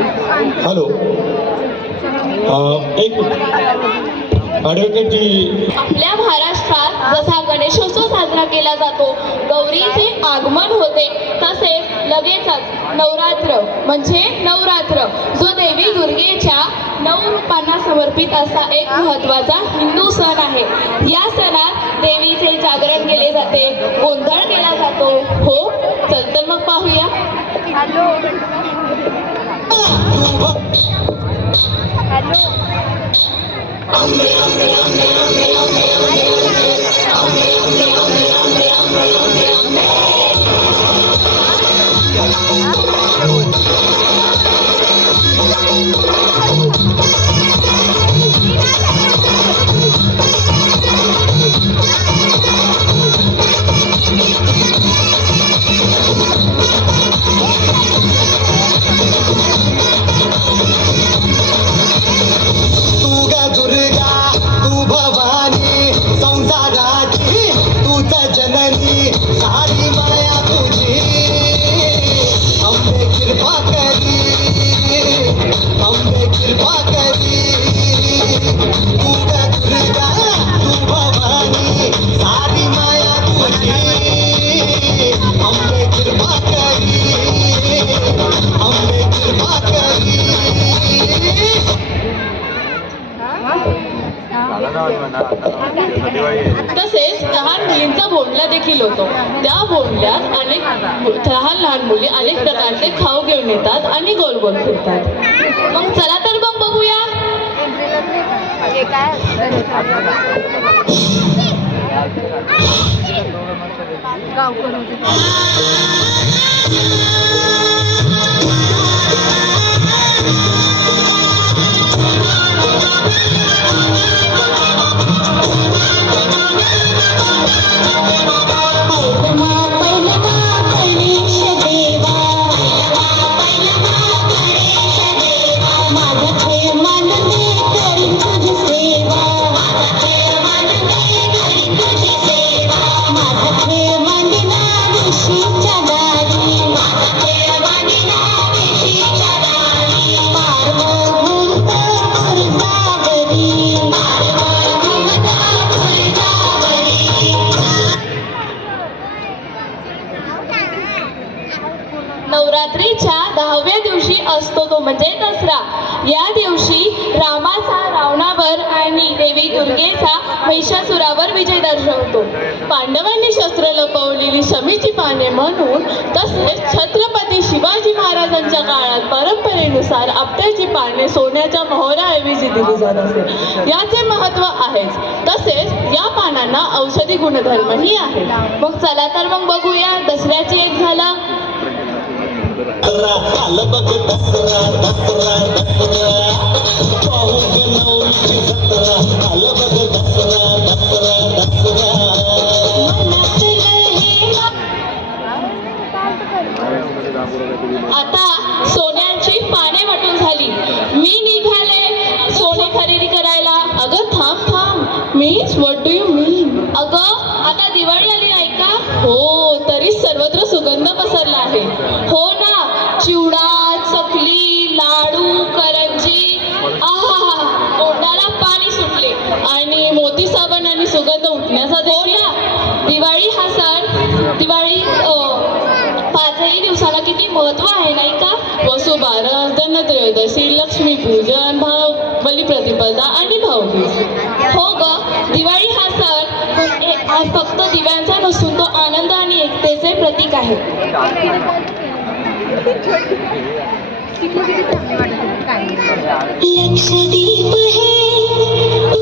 Hello, एक advocate जी. आपल्या महाराष्ट्रात जसा गणेशोत्सव साजरा केला जातो, गौरीचे आगमन होते, तसेच लगेचच नवरात्र म्हणजे नवरात्र जो देवी दुर्गेच्या 9 रूपांना समर्पित असा एक महत्त्वाचा हिंदू सण आहे. या सणात देवीचे जागरण केले जाते, गोंधळ केला जातो. हो, चल तर मग पाहूया. तसेच लहान मुलींचा भोंडला देखील होतो. त्या भोंडल्यात अनेक लहान मुली अनेक प्रकारचे खाऊ घेऊन येतात आणि गोल गोल फिरतात. मग चला तर मग बघूया. नवरात्रीच्या 10व्या दिवशी असतो तो म्हणजे दसरा. या दिवशी रामाचा रावणावर आणि देवी दुर्गेचा महिषासुरावर विजय दर्शवतो. पांडवांनी शस्त्र लपवलेली शमीची पाने म्हणून, तसेच छत्रपती शिवाजी महाराजांच्या काळात परंपरेनुसार आपट्याची पाने सोन्याच्या मोहराऐवजी दिली जात असे. याचे महत्त्व आहेच. तसेच या पानांना औषधी गुणधर्मही आहे. मग चला तर मग बघूया दसऱ्याची एक झलक. आलं बघ दसरा दसरा दसरा पाहून नवरीची जत्रा. आलं बघ दसरा दसरा दसरा. आता सोन्याची पाने वाटून झाली. मी निघाले सोने खरेदी करायला. अगं थांब थांब, मीन्स व्हॉट डू यू मीन? अगं आता दिवाळी आली नाही का? हो, तरी सर्वत्र सुगंध पसरला आहे. हो ना, चिवडा, चकली, लाडू, करंजी, आहा, तोंडाला पाणी सुटले. आणि मोती साबण आणि सुगंध उठण्याचा देखील. दिवाळी हा सण, दिवाळी 5ही दिवसाला किती महत्व आहे नाही का? वसुबारस, धनत्रयोदशी, लक्ष्मीपूजन, बलिप्रतिपदा आणि भाऊबीज. हो ग, दिवाळी हा सण फक्त दिव्यांचा नसून तो आनंद आणि एकतेचे प्रतीक आहे. लक्षदीप है